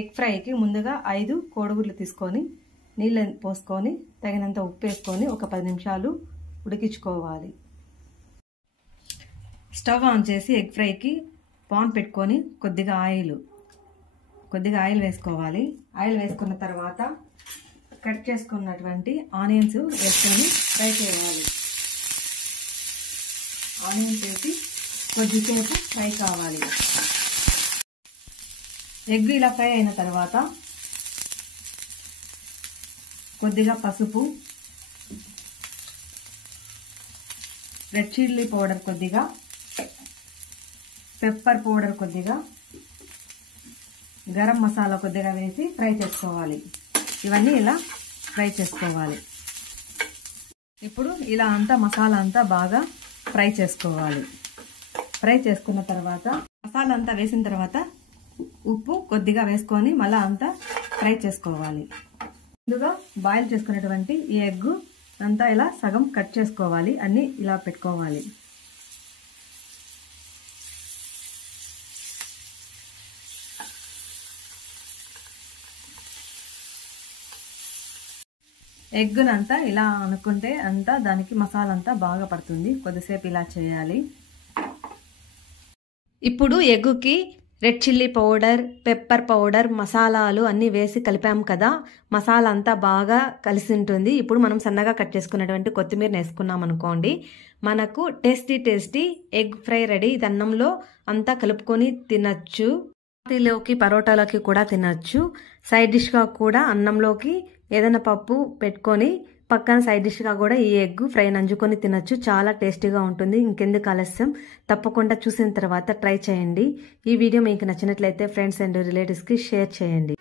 Egg ఫ్రైకి ముందుగా 5 కోడిగుడ్లు తీసుకొని నీళ్ళు పోసుకొని తగినంత ఉప్పు వేసుకొని ఒక 10 నిమిషాలు ఉడికించుకోవాలి. స్టవ్ ఆన్ చేసి ఎగ్ ఫ్రైకి పాన్ పెట్టుకొని కొద్దిగా ఆయిల్ వేసుకోవాలి. ఆయిల్ వేసుకున్న తర్వాత కట్ చేసుకున్నటువంటి ఆనియన్స్ వేసుకొని ఫ్రై చేయాలి. ఆనియన్స్ వేసి కొద్దిసేపు ఫ్రై కావాలి. ఎగ్ ఇలా ఫ్రై అయిన తర్వాత కొద్దిగా పసుపు, రెడ్ చిల్లీ పౌడర్ కొద్దిగా, పెప్పర్ పౌడర్ కొద్దిగా, గరం మసాలా కొద్దిగా వేసి ఫ్రై చేసుకోవాలి. ఇవన్నీ ఇలా ఫ్రై చేసుకోవాలి. ఇప్పుడు ఇలా మసాలా అంతా బాగా ఫ్రై చేసుకోవాలి. ఫ్రై చేసుకున్న తర్వాత మసాలా అంతా వేసిన తర్వాత ఉప్పు కొద్దిగా వేసుకొని మళ్ళీ అంతా ఫ్రై చేసుకోవాలి. ముందుగా బాయిల్ చేసుకున్నటువంటి ఈ ఎగ్ అంతా ఇలా సగం కట్ చేసుకోవాలి. అన్నీ ఇలా పెట్టుకోవాలి. ఎగ్గునంతా ఇలా అనుకుంటే అంతా దానికి మసాలా అంతా బాగా పడుతుంది. కొద్దిసేపు ఇలా చేయాలి. ఇప్పుడు ఎగ్గుకి red chilli powder, pepper powder, మసాలాలు అన్నీ వేసి కలిపాం కదా, మసాలా అంతా బాగా కలిసి ఉంటుంది. ఇప్పుడు మనం సన్నగా కట్ చేసుకున్నటువంటి కొత్తిమీర వేసుకున్నాం అనుకోండి, మనకు టేస్టీ ఎగ్ ఫ్రై రెడీ. ఇది అన్నంలో అంతా కలుపుకొని తినచ్చు. చపాతీలోకి, పరోటాలోకి కూడా తినచ్చు. సైడ్ డిష్గా కూడా అన్నంలోకి ఏదైనా పప్పు పెట్టుకొని పక్కన సైడ్ డిష్గా కూడా ఈ ఎగ్ ఫ్రై నంజుకొని తినచ్చు. చాలా టేస్టీగా ఉంటుంది. ఇంకెందుకు ఆలస్యం, తప్పకుండా చూసిన తర్వాత ట్రై చేయండి. ఈ వీడియో మీకు నచ్చినట్లయితే ఫ్రెండ్స్ అండ్ రిలేటివ్స్కి షేర్ చేయండి.